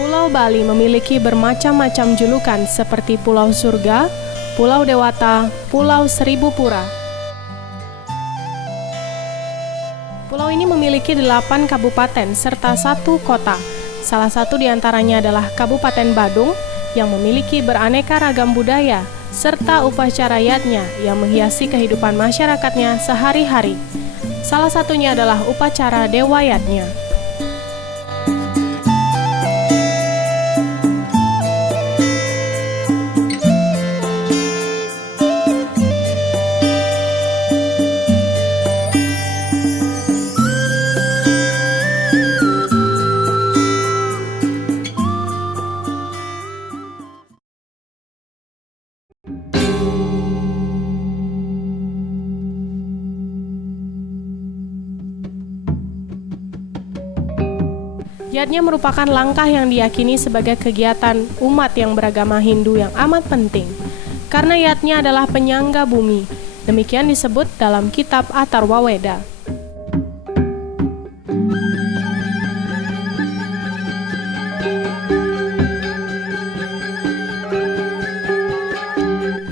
Pulau Bali memiliki bermacam-macam julukan seperti Pulau Surga, Pulau Dewata, Pulau Seribu Pura. Pulau ini memiliki 8 kabupaten serta 1 kota. Salah satu di antaranya adalah Kabupaten Badung yang memiliki beraneka ragam budaya serta upacara yatnya yang menghiasi kehidupan masyarakatnya sehari-hari. Salah satunya adalah upacara Dewa Yatnya. Yatnya merupakan langkah yang diyakini sebagai kegiatan umat yang beragama Hindu yang amat penting, karena yatnya adalah penyangga bumi. Demikian disebut dalam kitab Atharva Veda.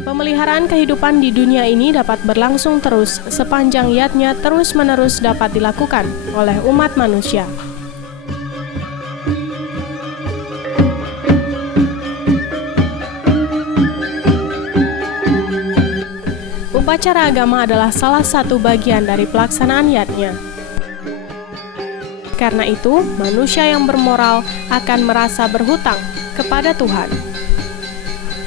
Pemeliharaan kehidupan di dunia ini dapat berlangsung terus sepanjang yatnya terus-menerus dapat dilakukan oleh umat manusia. Upacara agama adalah salah satu bagian dari pelaksanaan yatnya. Karena itu, manusia yang bermoral akan merasa berhutang kepada Tuhan.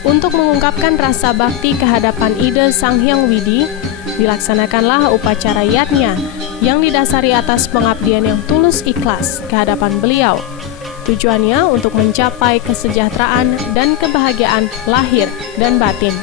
Untuk mengungkapkan rasa bakti kehadapan ide Sang Hyang Widi, dilaksanakanlah upacara yatnya yang didasari atas pengabdian yang tulus ikhlas kehadapan beliau. Tujuannya untuk mencapai kesejahteraan dan kebahagiaan lahir dan batin.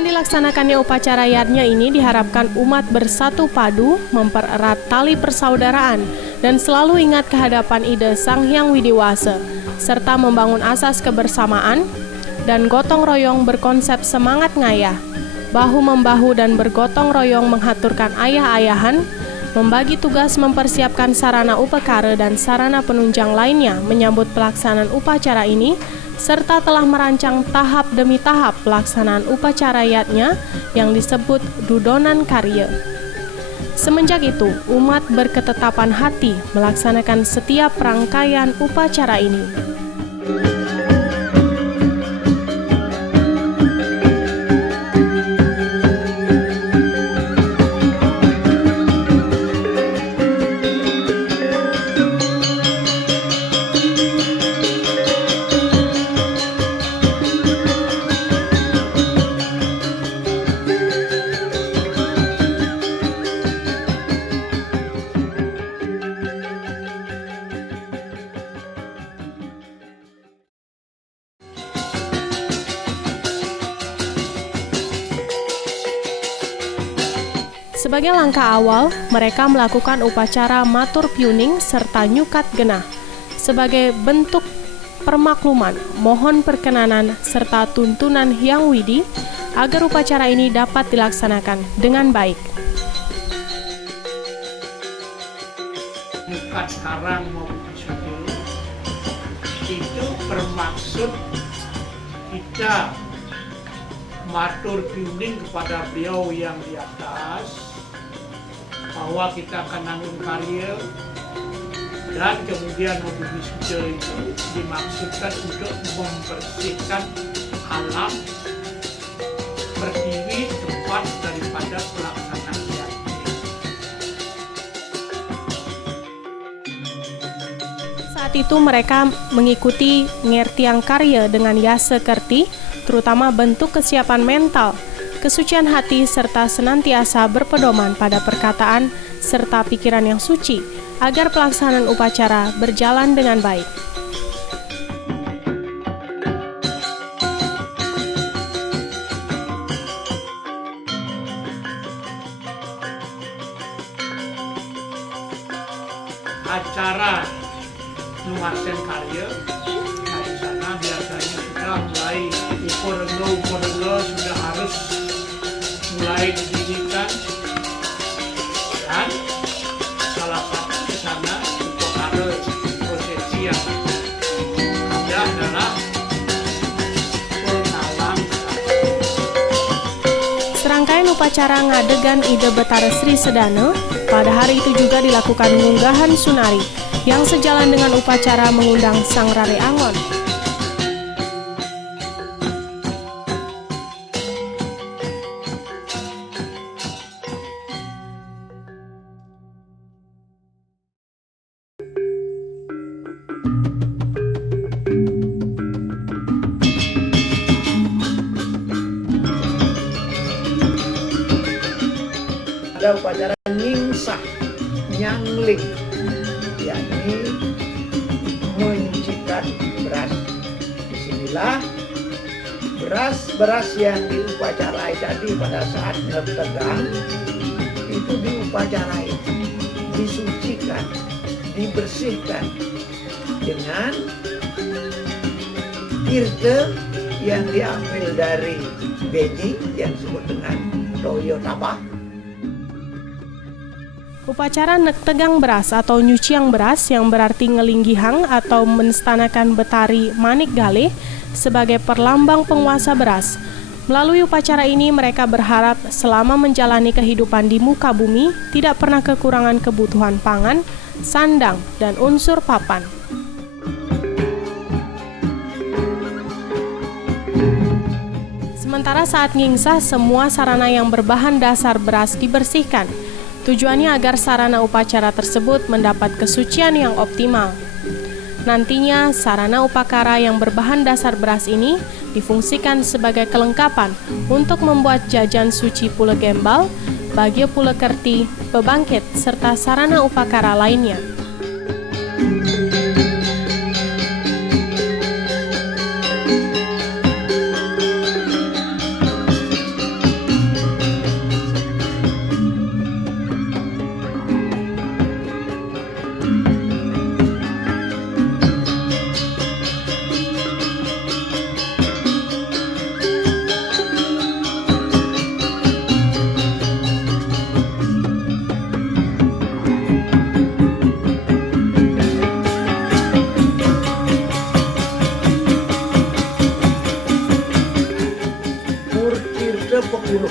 Dilaksanakannya upacara yatnya ini diharapkan umat bersatu padu, mempererat tali persaudaraan, dan selalu ingat kehadapan ide Sang Hyang Widiwasa, serta membangun asas kebersamaan dan gotong royong berkonsep semangat ngayah, bahu-membahu dan bergotong royong menghaturkan ayah-ayahan, membagi tugas mempersiapkan sarana upekara dan sarana penunjang lainnya menyambut pelaksanaan upacara ini, serta telah merancang tahap demi tahap pelaksanaan upacara yatnya yang disebut Dudonan Karya. Semenjak itu, umat berketetapan hati melaksanakan setiap rangkaian upacara ini. Sebagai langkah awal, mereka melakukan upacara matur piuning serta nyukat genah. Sebagai bentuk permakluman, mohon perkenanan serta tuntunan Hyang Widi agar upacara ini dapat dilaksanakan dengan baik. Nyukat karang maupun sudut itu bermaksud kita matur piuning kepada beliau yang di atas bahwa kita akan nanggung karya, dan kemudian mobil wisuda itu dimaksudkan untuk membersihkan alam pertiwi tempat daripada pelaksanaan yajna. Saat itu mereka mengikuti ngertiang karya dengan yasa kerti, terutama bentuk kesiapan mental, kesucian hati, serta senantiasa berpedoman pada perkataan serta pikiran yang suci, agar pelaksanaan upacara berjalan dengan baik. Acara lumasen karya, nah di sana biasanya sudah mulai ukur sudah harus mulai didirikan, dan salah satu di sana upacara prosesi yang ada adalah pengalang. Serangkaian upacara ngadegan Ida Betara Sri Sedana pada hari itu juga dilakukan ngunggahan sunari yang sejalan dengan upacara mengundang Sang Rare Angon. Ada upacara nyingsah, nyanglik, yakni menyucikan beras. Disinilah beras yang diupacarai tadi pada saat ngetegang itu diupacarai, disucikan, dibersihkan dengan tirta yang diambil dari beji yang disebut dengan toyo tabah. Upacara nektegang beras atau nyuciang beras yang berarti ngelinggihang atau menstanakan Betari Manik Gale sebagai perlambang penguasa beras. Melalui upacara ini mereka berharap selama menjalani kehidupan di muka bumi tidak pernah kekurangan kebutuhan pangan, sandang, dan unsur papan. Sementara saat ngingsah, semua sarana yang berbahan dasar beras dibersihkan. Tujuannya agar sarana upacara tersebut mendapat kesucian yang optimal. Nantinya, sarana upakara yang berbahan dasar beras ini difungsikan sebagai kelengkapan untuk membuat jajan suci pula gembal, bagio pula kerti, pebangkit, serta sarana upakara lainnya. Penguluh.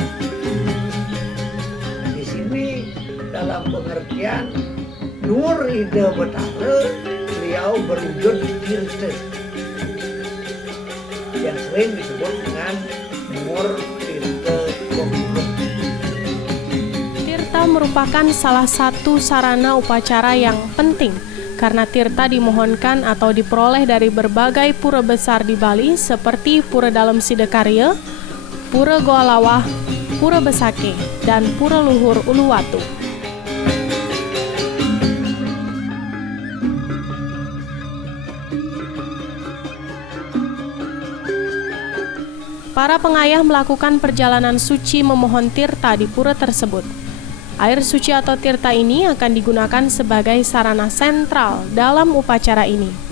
Di sini dalam pengertian Nur Ida Betara, beliau berwujud tirta yang sering disebut dengan Nur Tirta Penguluh. Tirta merupakan salah satu sarana upacara yang penting karena tirta dimohonkan atau diperoleh dari berbagai pura besar di Bali seperti Pura Dalam Sidakarya, Pura Goa Lawah, Pura Besake, dan Pura Luhur Uluwatu. Para pengayah melakukan perjalanan suci memohon tirta di pura tersebut. Air suci atau tirta ini akan digunakan sebagai sarana sentral dalam upacara ini.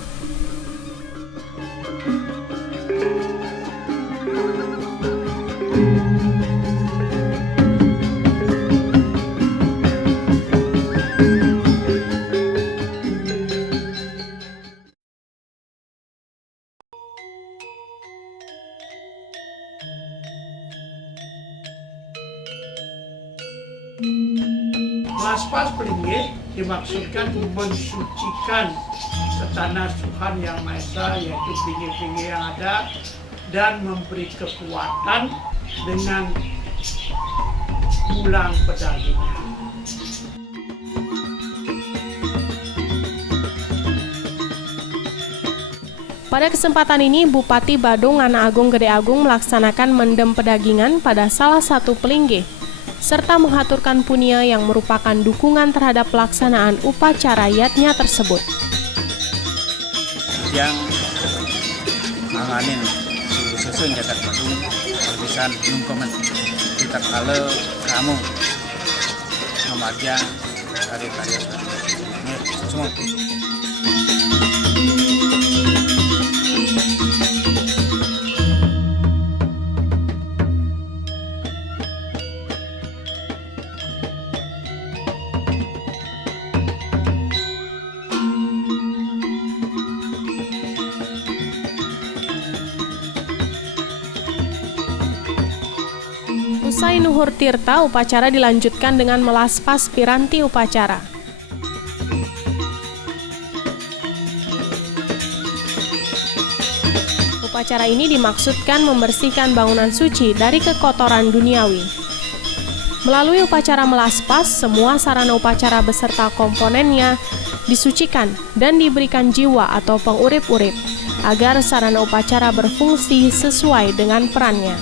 Melaspas pelinggih dimaksudkan mensucikan tanah Tuhan Yang Maha Esa, yaitu pelinggih-pelinggih yang ada, dan memberi kekuatan dengan pulang pedaginya. Pada kesempatan ini, Bupati Badung Ngana Agung Gede Agung melaksanakan mendem pedagingan pada salah satu pelinggih, serta menghaturkan punia yang merupakan dukungan terhadap pelaksanaan upacara yatnya tersebut. Yang manganin susun jagat Badung perpisahan nungkomen kita kala kamu ngamarja karya-karya semua. Usai nuhur tirta, upacara dilanjutkan dengan melaspas piranti upacara. Upacara ini dimaksudkan membersihkan bangunan suci dari kekotoran duniawi. Melalui upacara melaspas, semua sarana upacara beserta komponennya disucikan dan diberikan jiwa atau pengurip-urip, agar sarana upacara berfungsi sesuai dengan perannya.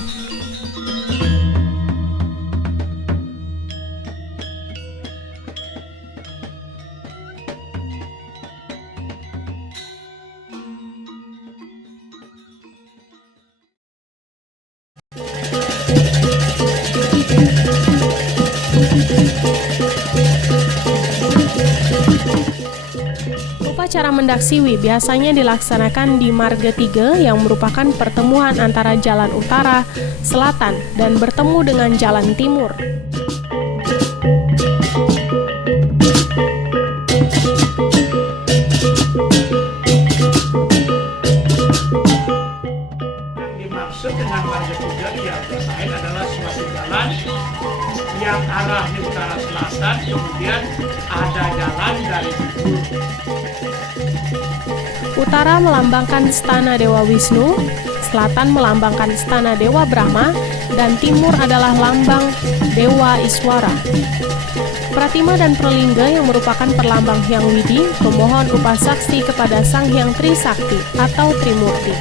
Upacara Mendaksiwi biasanya dilaksanakan di Marga 3 yang merupakan pertemuan antara jalan utara, selatan, dan bertemu dengan jalan timur. Dimaksud dengan Marga 3 yang lain adalah suatu jalan yang arahnya utara selatan, kemudian ada jalan dari timur. Utara melambangkan stana Dewa Wisnu, selatan melambangkan stana Dewa Brahma, dan timur adalah lambang Dewa Iswara. Pratima dan Pralingga yang merupakan perlambang Hyang Widi memohon upasaksi kepada Sang Hyang Trisakti atau Trimurti.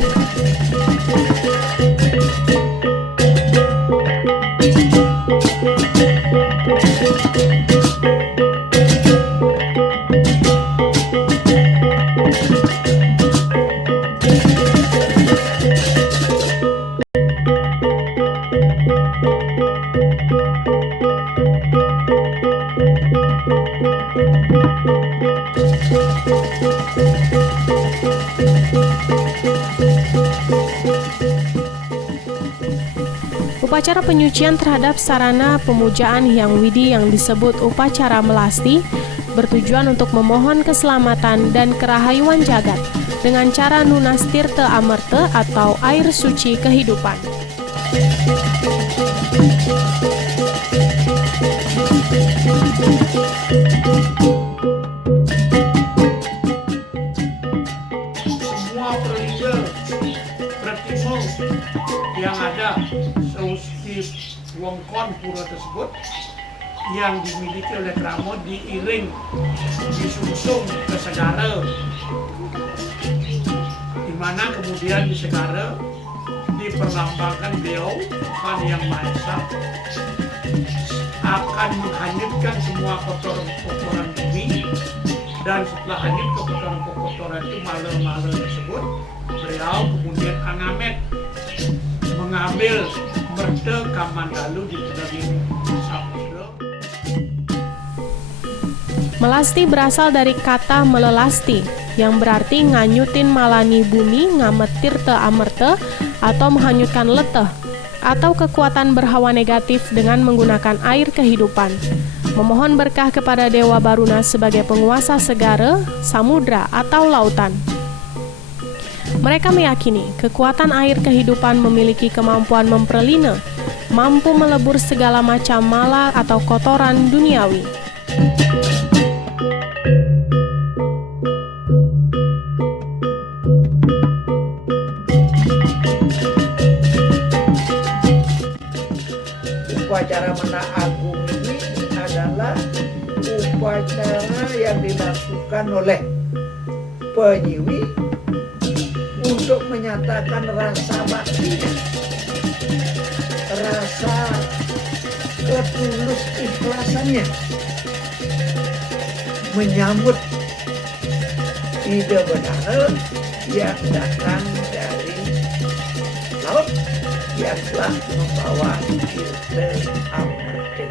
Upacara penyucian terhadap sarana pemujaan Hyang Widi yang disebut upacara melasti bertujuan untuk memohon keselamatan dan kerahayuan jagat dengan cara nunas tirta amerta atau air suci kehidupan. Semua Pralingga, Pratima yang ada di wongkon pura tersebut yang dimiliki oleh Kramo diiring, disunsung ke segara, di mana kemudian di segara diperlambangkan beliau Tuhan Yang Maha Esa akan menghanyutkan semua kotoran bumi, dan setelah hanyut kotoran itu malam-malam tersebut beliau kemudian angamet mengambil merde kamandalu di Tengah Samudra. Melasti berasal dari kata melelasti, yang berarti nganyutin malani bumi ngametir te amerte atau menghanyutkan leteh, atau kekuatan berhawa negatif dengan menggunakan air kehidupan. Memohon berkah kepada Dewa Baruna sebagai penguasa segara, samudra, atau lautan. Mereka meyakini kekuatan air kehidupan memiliki kemampuan memperlina, mampu melebur segala macam mala atau kotoran duniawi. Upacara Mena Agung ini adalah upacara yang dilakukan oleh penyiwi untuk menyatakan rasa baktinya, rasa ketulus ikhlasannya menyambut Ida Betara yang datang dari laut yang telah membawa kita amarten.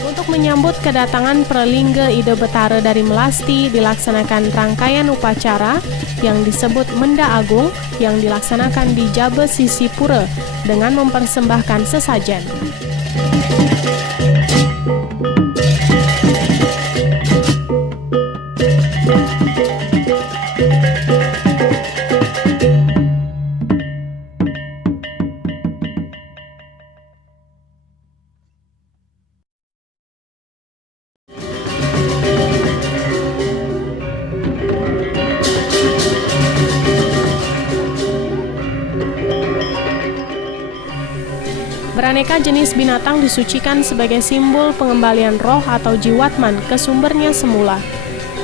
Untuk menyambut kedatangan Pralingga Ida Betara dari Melasti dilaksanakan rangkaian upacara yang disebut Menda Agung yang dilaksanakan di Jabe Sisipura dengan mempersembahkan sesajen. Beraneka jenis binatang disucikan sebagai simbol pengembalian roh atau jiwatman ke sumbernya semula,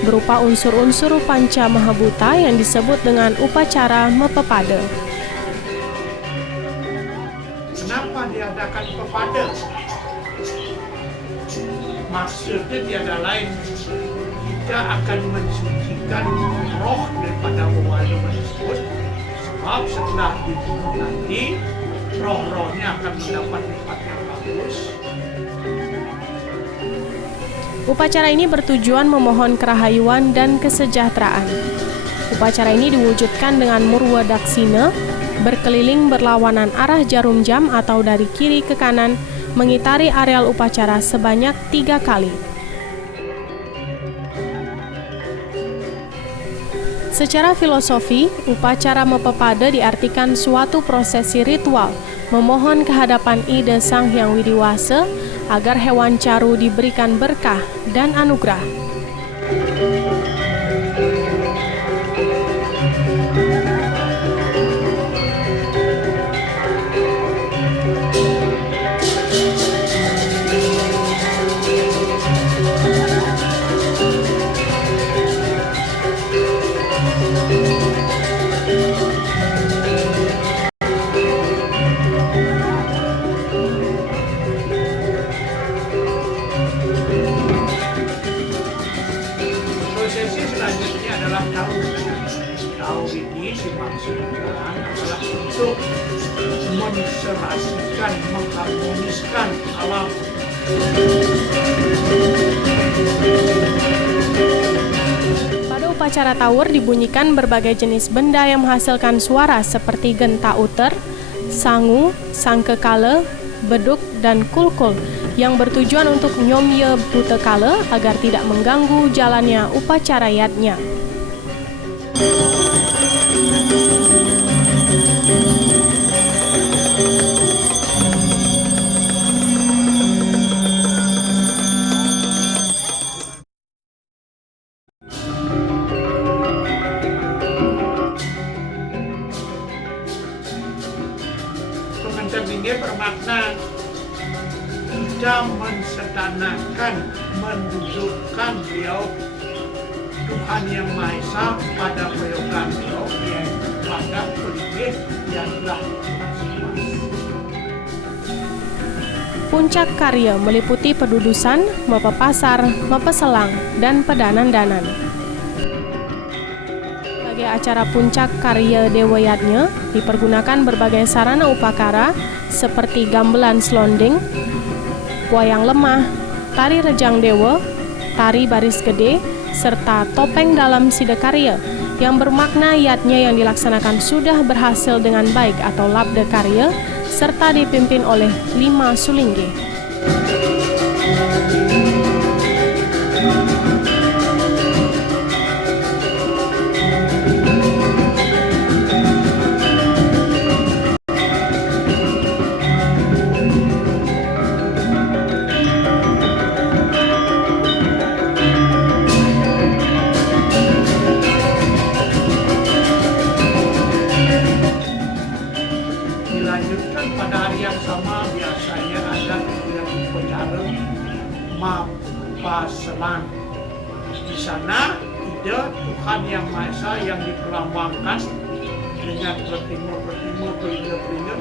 berupa unsur-unsur panca mahabhuta yang disebut dengan upacara mepepada. Kenapa diadakan pepada? Maksudnya tiada lain, kita akan mensucikan roh daripada wali tersebut, sebab setelah dibunuh nanti roh-rohnya akan mendapat tempat yang bagus. Upacara ini bertujuan memohon kerahayuan dan kesejahteraan. Upacara ini diwujudkan dengan murwa daksina, berkeliling berlawanan arah jarum jam atau dari kiri ke kanan, mengitari areal upacara sebanyak 3 kali. Secara filosofi, upacara mepepada diartikan suatu prosesi ritual memohon kehadapan Ida Sang Hyang Widiwasa agar hewan caru diberikan berkah dan anugerah. Prosesi selanjutnya adalah tahu. Tahu ini dimaksudkan adalah untuk menserasikan, mengharmoniskan alam. Pada upacara tawur dibunyikan berbagai jenis benda yang menghasilkan suara seperti genta uter, sangu, sangkekala, beduk, dan kulkul yang bertujuan untuk nyomye butekala agar tidak mengganggu jalannya upacara yatnya. Pengantin ini bermakna kita mensedanakan, mendudukkan beliau Tuhan Yang Maha Esa pada keyogan beliau, yaitu pada pelitih yang telah Puncak karya meliputi pedudusan, mepepasar, mepeselang, dan pedanan-danan. Sebagai Sebagai acara puncak karya Dewa Yatnya, dipergunakan berbagai sarana upakara seperti gamelan slonding, wayang lemah, tari rejang dewa, tari baris gede, serta topeng dalam sidekarya yang bermakna yatnya yang dilaksanakan sudah berhasil dengan baik atau labda karya, serta dipimpin oleh 5 sulingge. Dilanjutkan pada hari yang sama biasanya ada kegiatan upacara Mapaselan. Di sana ide Tuhan Yang Maha Esa yang diperlambangkan dengan bertimur-bertimur, beringat-beringat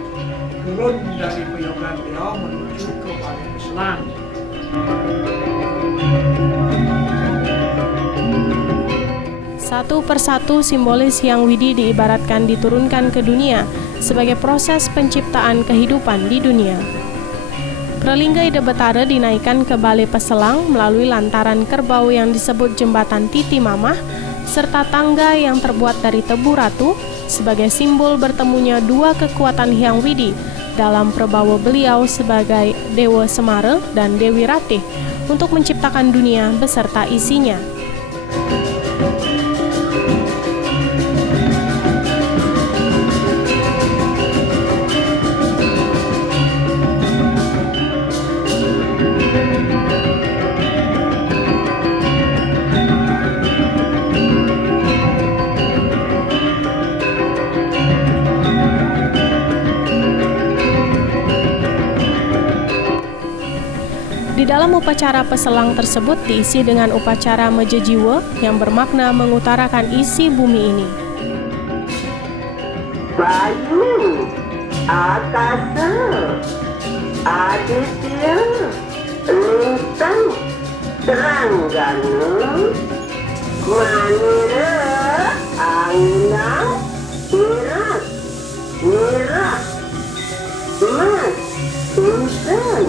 turun dari peyogan beliau menuju ke Balai Peselan. Satu persatu simbolis Hyang Widi diibaratkan diturunkan ke dunia sebagai proses penciptaan kehidupan di dunia. Pralingga Ida Betara dinaikkan ke Balai Peselang melalui lantaran kerbau yang disebut jembatan Titi Mamah, serta tangga yang terbuat dari tebu ratu sebagai simbol bertemunya dua kekuatan Hyang Widi dalam prabawa beliau sebagai Dewa Semara dan Dewi Ratih untuk menciptakan dunia beserta isinya. Di dalam upacara peselang tersebut diisi dengan upacara mejejiwa yang bermakna mengutarakan isi bumi ini. Bayu, akasa, aditya, lintang, teranggana, manira, angin, irat, merah, mas, insan.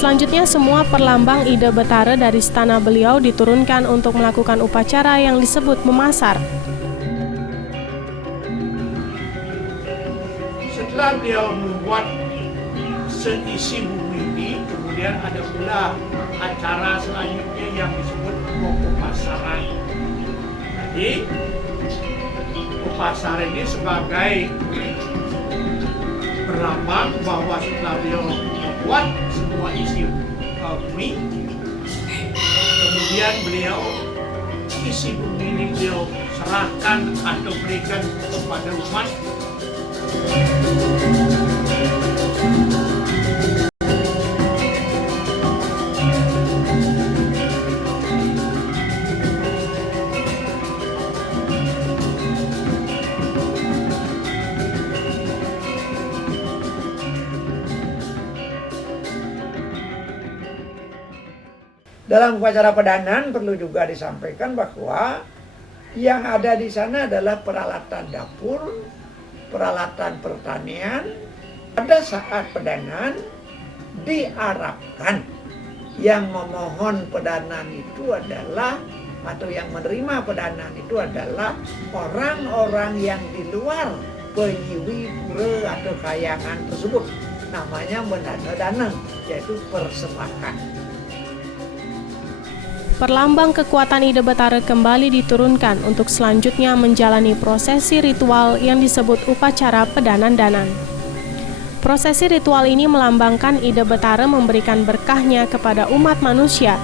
Selanjutnya semua perlambang Ida Betara dari istana beliau diturunkan untuk melakukan upacara yang disebut memasar. Setelah beliau membuat seisi bumi ini, kemudian ada pula acara selanjutnya yang disebut upasaran. Jadi upasaran ini sebagai berlambang bahwa setelah beliau membuat semua isi bumi, kemudian beliau isi bumi ini beliau serahkan atau berikan kepada umat. Dalam upacara pedanan perlu juga disampaikan bahwa yang ada di sana adalah peralatan dapur, peralatan pertanian. Pada saat pedanan diharapkan yang memohon pedanan itu adalah atau yang menerima pedanan itu adalah orang-orang yang di luar penyiwi pura atau kayangan tersebut. Namanya mendana-dana, yaitu persembahan. Perlambang kekuatan Ida Betara kembali diturunkan untuk selanjutnya menjalani prosesi ritual yang disebut upacara pedanan-danan. Prosesi ritual ini melambangkan Ida Betara memberikan berkahnya kepada umat manusia,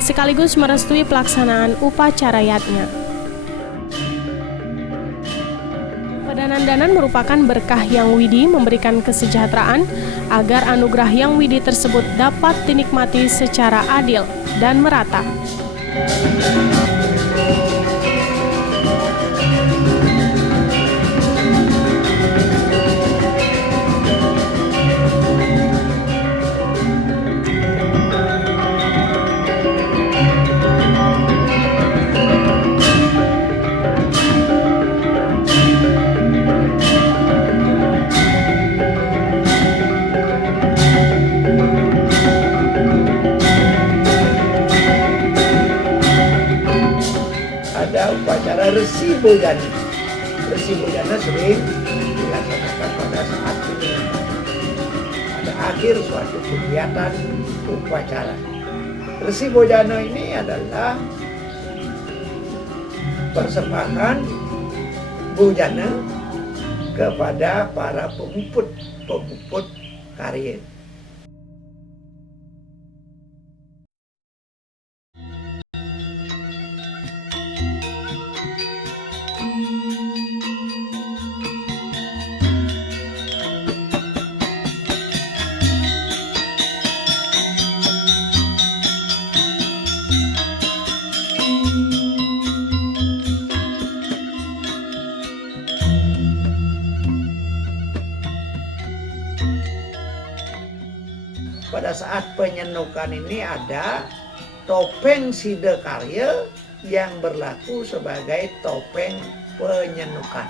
sekaligus merestui pelaksanaan upacara yatnya. Pedanan-danan merupakan berkah Hyang Widi memberikan kesejahteraan agar anugerah Hyang Widi tersebut dapat dinikmati secara adil dan merata. Bojana. Resi Bojana sering dilaksanakan pada saat penyembahan, pada akhir suatu kegiatan upacara. Resi Bojana ini adalah persembahan bojana kepada para pemuput karya. Pada saat penyenukan ini ada topeng Sidakarya yang berlaku sebagai topeng penyenukan.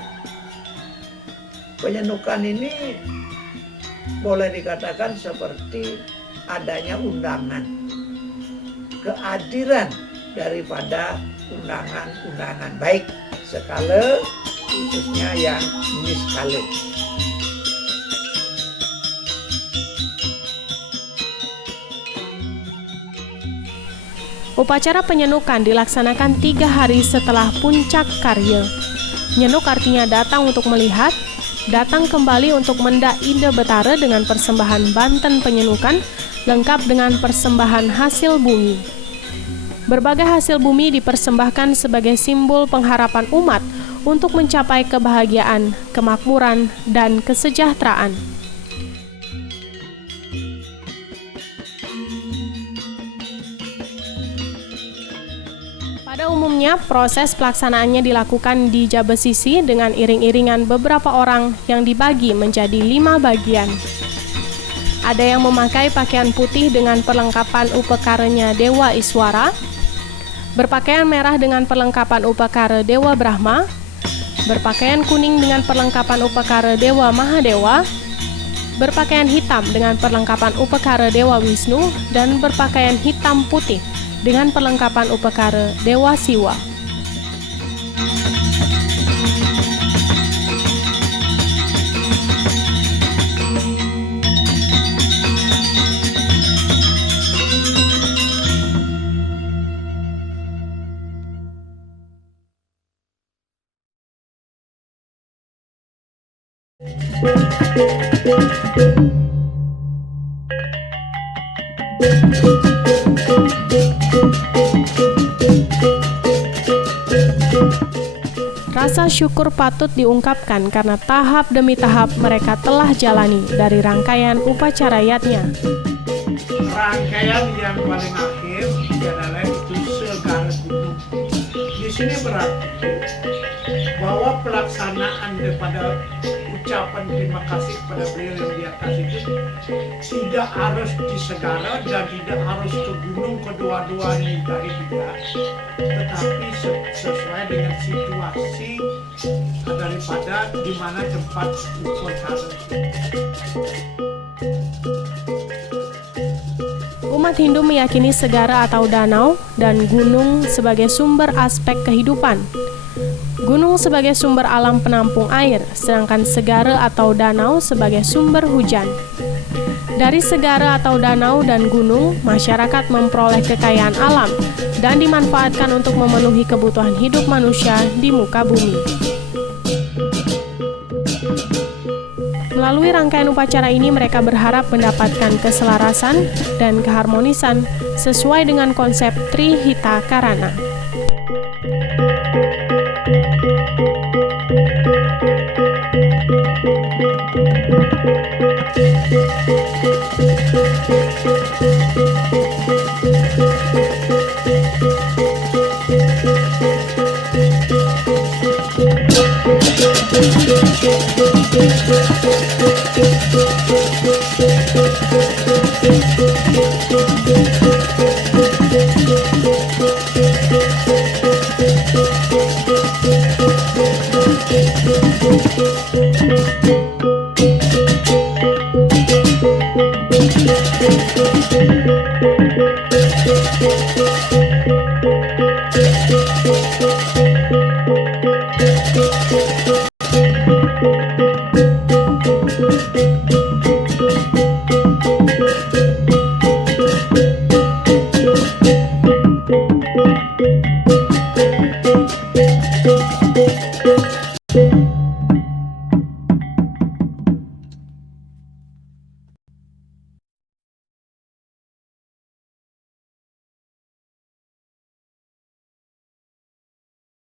Penyenukan ini boleh dikatakan seperti adanya undangan, kehadiran daripada undangan-undangan baik skala khususnya yang niskala. Upacara penyenukan dilaksanakan 3 hari setelah puncak karya. Nyenuk artinya datang untuk melihat, datang kembali untuk mendak Ida Betara dengan persembahan Banten penyenukan, lengkap dengan persembahan hasil bumi. Berbagai hasil bumi dipersembahkan sebagai simbol pengharapan umat untuk mencapai kebahagiaan, kemakmuran, dan kesejahteraan. Pada umumnya, proses pelaksanaannya dilakukan di Jabesisi dengan iring-iringan beberapa orang yang dibagi menjadi 5 bagian. Ada yang memakai pakaian putih dengan perlengkapan upakaranya Dewa Iswara, berpakaian merah dengan perlengkapan upakara Dewa Brahma, berpakaian kuning dengan perlengkapan upakara Dewa Mahadewa, berpakaian hitam dengan perlengkapan upakara Dewa Wisnu, dan berpakaian hitam putih dengan perlengkapan upakara Dewa Siwa. Rasa syukur patut diungkapkan karena tahap demi tahap mereka telah jalani dari rangkaian upacara yatnya. Rangkaian yang paling akhir adalah itu Segara Gunung. Di sini berarti bahwa pelaksanaan daripada ucapan terima kasih kepada beliau yang di atas itu tidak harus di Segara dan tidak harus ke gunung kedua-duanya dari tidak, tetapi sesuai dengan situasi daripada di mana tempat upacara. Umat Hindu meyakini segara atau danau dan gunung sebagai sumber aspek kehidupan. Gunung sebagai sumber alam penampung air, sedangkan segara atau danau sebagai sumber hujan. Dari segara atau danau dan gunung, masyarakat memperoleh kekayaan alam dan dimanfaatkan untuk memenuhi kebutuhan hidup manusia di muka bumi. Melalui rangkaian upacara ini, mereka berharap mendapatkan keselarasan dan keharmonisan sesuai dengan konsep Trihita Karana.